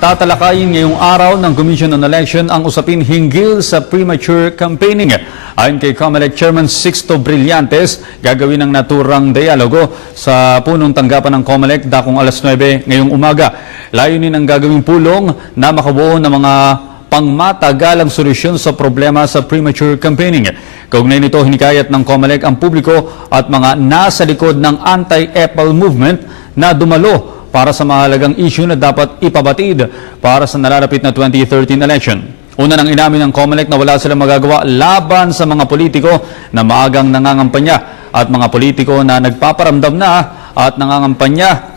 Tatalakayin ngayong araw ng Commission on Election ang usapin hinggil sa premature campaigning. Ayon kay COMELEC Chairman Sixto Brillantes, gagawin ang naturang dialogo sa punong tanggapan ng COMELEC dakong alas 9 ngayong umaga. Layunin ang gagawing pulong na makabuo ng mga pangmatagalang solusyon sa problema sa premature campaigning. Kaugnay nito, hinikayat ng COMELEC ang publiko at mga nasa likod ng anti-EPAL movement na dumalo para sa mahalagang issue na dapat ipabatid para sa nalalapit na 2013 election. Una nang inamin ng COMELEC na wala silang magagawa laban sa mga politiko na maagang nangangampanya at mga politiko na nagpaparamdam na at nangangampanya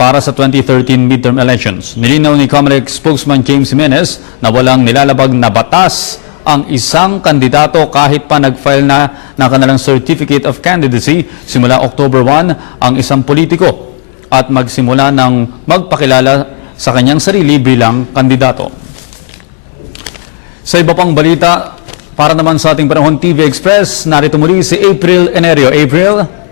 para sa 2013 midterm elections. Nilinaw ni COMELEC spokesman James Jimenez na walang nilalabag na batas ang isang kandidato kahit pa nag-file na ng kanilang Certificate of Candidacy simula October 1 ang isang politiko at magsimula ng magpakilala sa kanyang sarili bilang kandidato. Sa iba pang balita, para naman sa ating Panahon TV Express, narito muli si April Enerio. April?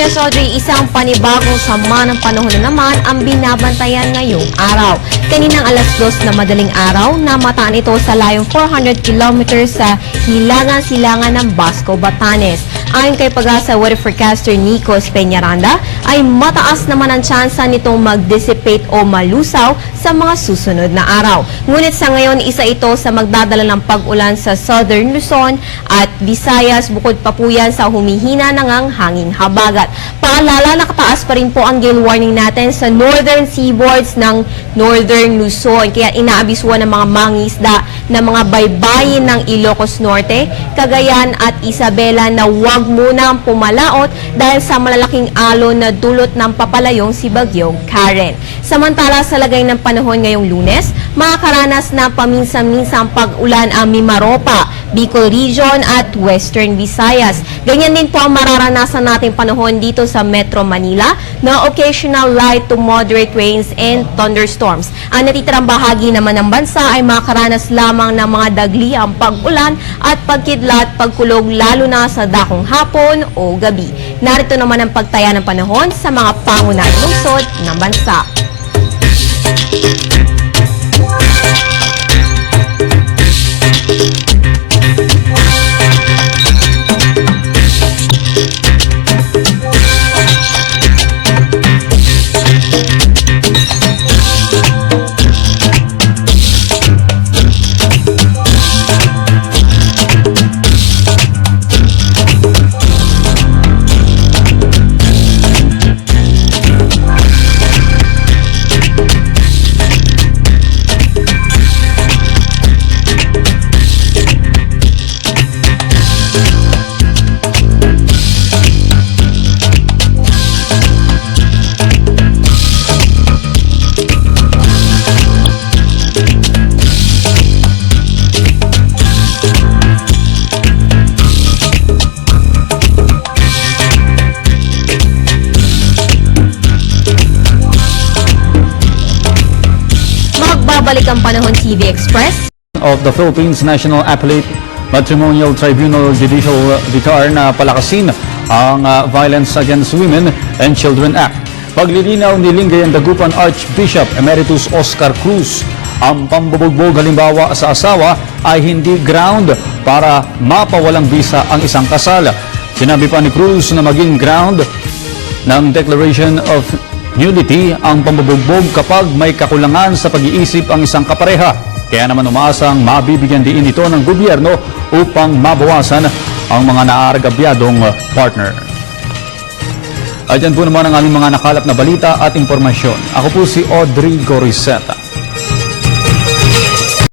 Yes, Audrey, isang panibagong sama ng panahon na naman ang binabantayan ngayong araw. Kaninang alas 2 na madaling araw, namataan ito sa layong 400 kilometers sa hilangan-silangan ng Basco, Batanes. Ayon kay Pag-asa weather forecaster Nicos Peñaranda, ay mataas naman ang tsansa nitong mag-dissipate o malusaw sa mga susunod na araw. Ngunit sa ngayon, isa ito sa magdadala ng pag-ulan sa Southern Luzon at Visayas, bukod pa po yan sa humihina na ngang hanging habagat. Paalala, nakataas pa rin po ang gale warning natin sa northern seaboards ng Northern Luzon. Kaya inaabisuan ng mga mangisda na mga baybayin ng Ilocos Norte, Cagayan at Isabela na huwag munang pumalaot dahil sa malalaking alon na dulot ng papalayong si Bagyong Karen. Samantala, sa lagay ng panahon ngayong Lunes, makakaranas na paminsan-minsang pag-ulan ang Mimaropa, Bicol Region at Western Visayas. Ganyan din po ang mararanasan nating panahon dito sa Metro Manila na occasional light to moderate rains and thunderstorms. Ang natitirang bahagi naman ng bansa ay makakaranas lamang ng mga dagli ang pag-ulan at pagkidlat, pagkulog lalo na sa dakong hapon o gabi. Narito naman ang pagtaya ng panahon sa mga pangunahing lungsod ng bansa. Balik ang Panahon TV Express Of the Philippines National Appellate Matrimonial Tribunal Judicial Vicar na palakasin ang Violence Against Women and Children Act. Paglilinaw ni Lingayen Dagupan Archbishop Emeritus Oscar Cruz, ang pambubugbog halimbawa sa asawa ay hindi ground para mapawalang bisa ang isang kasal. Sinabi pa ni Cruz na maging ground ng Declaration of Nudity ang pambubugbog kapag may kakulangan sa pag-iisip ang isang kapareha. Kaya naman umaasang mabibigyan din ito ng gobyerno upang mabawasan ang mga naaargabyadong partner. At yan po naman ang aming mga nakalap na balita at impormasyon. Ako po si Audrey Goriseta.